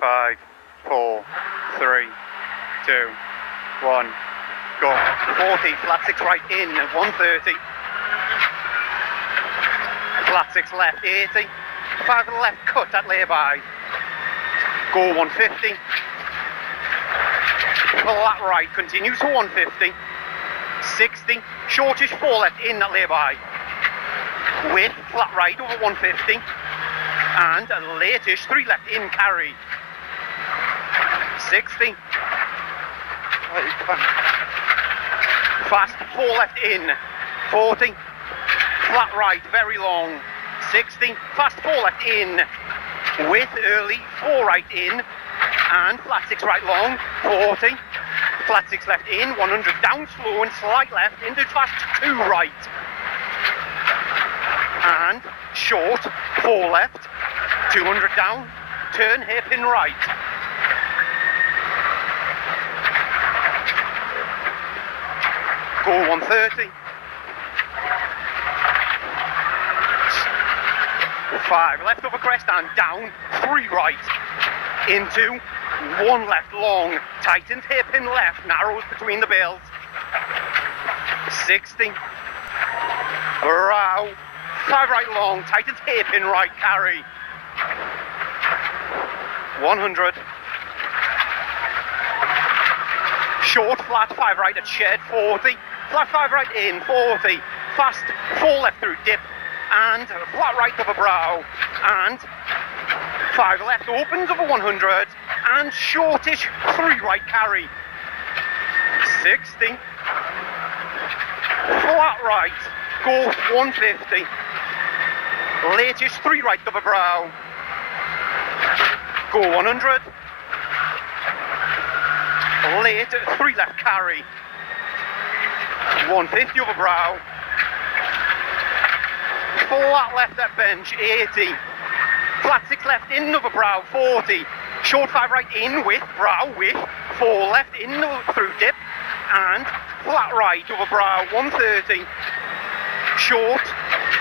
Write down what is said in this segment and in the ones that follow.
5, 4, 3, 2, 1, go. 40, flat 6 right in, 130. Flat 6 left, 80. 5 left, cut at lay-by. Go 150. Flat right, continues to 150. 60, shortish 4 left in at lay-by. Width, flat right over 150. And latish 3 left in carry. 60. Fast 4 left in. 40. Flat right, very long. 60. Fast 4 left in. Width early, 4 right in. And flat 6 right long. 40. Flat 6 left in. 100 down slow and slight left into fast 2 right. And short 4 left. 200 down. Turn hairpin right. Go 130. 5 left over crest and down. 3 right. Into 1 left long. Tightens hairpin left. Narrows between the bales. 60. Brow. 5 right long. Tightens hairpin right. Carry. 100. Short flat 5 right at shed. 40. Flat 5 right in. 40. Fast 4 left through dip. And flat right over brow. And 5 left opens over 100. And shortish 3 right carry. 60. Flat right. Go 150. Latish 3 right over brow. Go 100. Late 3 left carry. 150 over brow. Flat left at bench, 80. Flat 6 left in over brow, 40. Short 5 right in with brow, with 4 left in through dip. And flat right over brow, 130. Short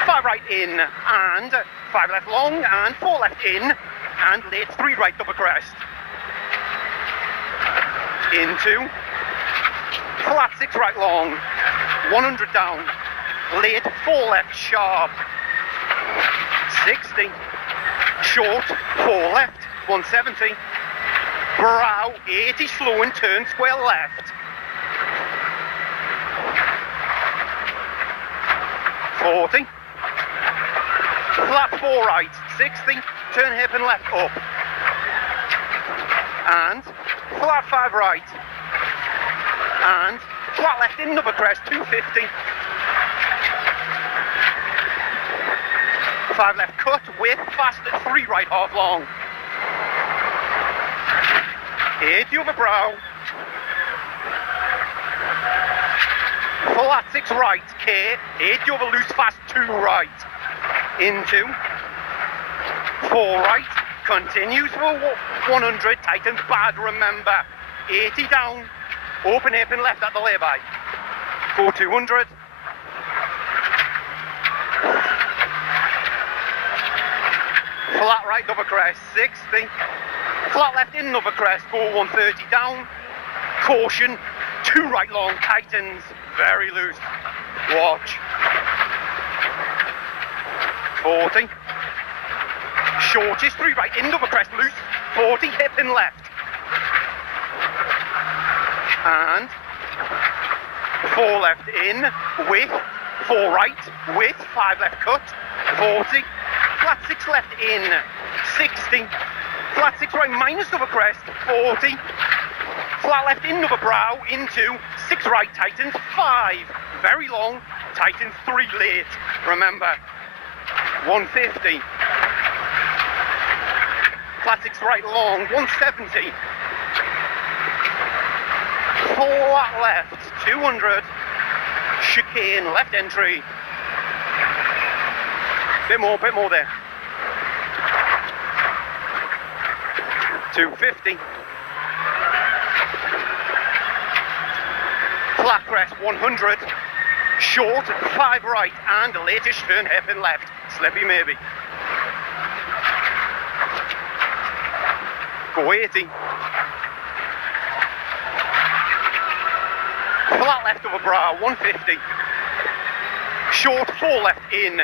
5 right in and 5 left long and 4 left in. And late 3 right over crest. Into flat 6 right long, 100 down. Late 4 left sharp. 60. Short 4 left, 170. Brow 80 slow and turn square left. 40. Flat 4 right, 60. Turn hairpin left up. And flat 5 right. And flat left in over crest, 250. 5 left cut with fast at 3 right half long. 80 over brow. Flat 6 right, K. 80 over loose fast 2 right. Into 4 right. Continues for 100. Tightens bad, remember. 80 down. Open hairpin left at the lay-by. Go 200. Flat right over crest, 60. Flat left in over crest, go 130 down. Caution, 2 right long, tightens, very loose. Watch. 40. Shortest 3 right in over crest, loose. 40, hip and left. And 4 left in, with 4 right, with 5 left cut. 40. Flat 6 left in, 60. Flat 6 right minus over crest, 40. Flat left in over brow, into 6 right tightens, 5. Very long, tightens 3 late. Remember, 150. Flat 6 right long, 170. Flat left, 200. Chicane, left entry. Bit more there. 250. Flat crest, 100. Short, 5 right, and a latish turn hairpin left. Slippy maybe. Go Go 80. Flat left over brow, 150. Short 4 left in.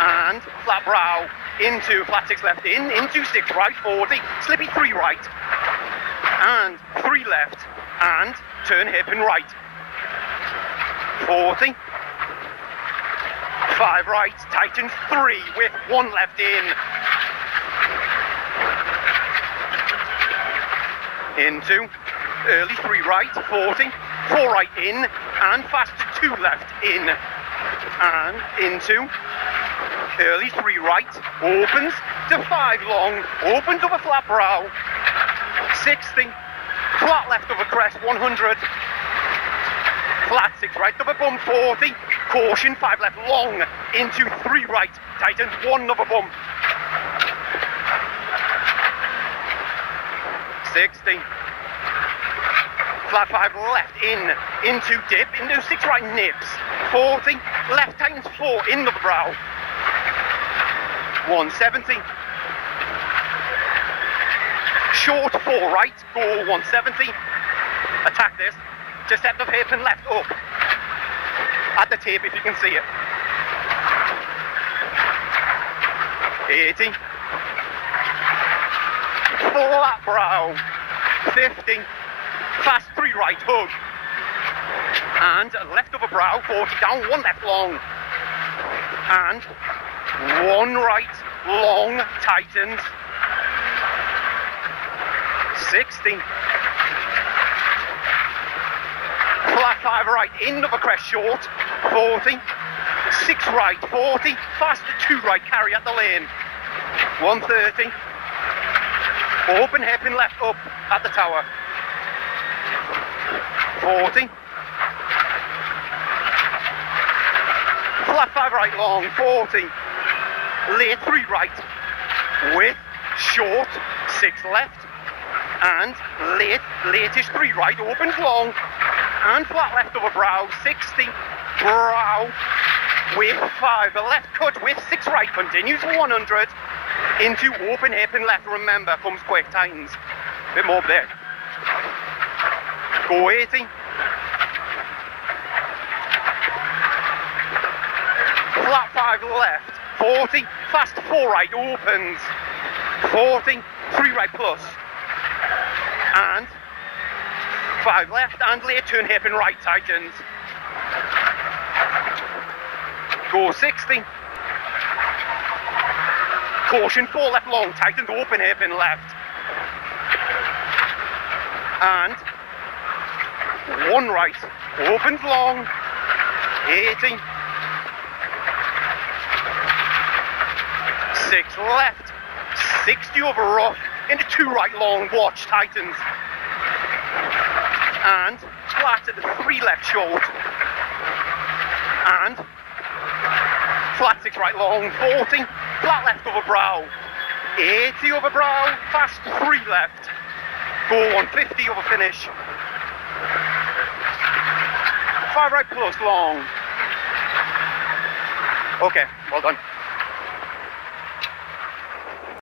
And flat brow into flat 6 left in, into 6 right, 40. Slippy 3 right. And 3 left. And turn hairpin right. 40. 5 right, tightens 3 with 1 left in. Into early 3 right, 40, 4 right in, and fast 2 left in. And into early 3 right, opens to 5 long, opens over flat brow, 60, flat left over crest, 100, flat 6 right over bump, 40, caution 5 left long, into 3 right, tightens 1 over bump, 60, flat 5 left in, into dip, into 6 right nips, 40, left tightens 4 in the brow, 170, short 4 right, go 170, attack this, deceptive hairpin left up, at the tape if you can see it, 80, flat brow, 50, fast 3 right hug, and left over brow, 40 down, 1 left long, and 1 right long tightens, 60, flat 5 right in over crest short, 40, 6 right, 40, fast 2 right carry at the lane, 130, open hairpin left up at the tower, 40, flat 5 right long, 40, late 3 right, with short 6 left, and latish 3 right, opens long, and flat left over brow, 60, brow, with 5, left cut with 6 right, continues 100, into open hairpin left, remember, comes quick, tightens, a bit more up there, go 80, flat 5 left, 40, fast 4 right, opens, 40, 3 right plus, and 5 left, and late turn hairpin right, tightens, go 60, caution 4 left long, tightens, open hairpin left, and 1 right, opens long, 80, 6 left, 60 over rough, into 2 right long, watch, tightens, and flat at the 3 left short, and flat 6 right long, 40, flat left over brow, 80 over brow, fast 3 left, go 150 over finish, 5 right plus long. Okay, well done.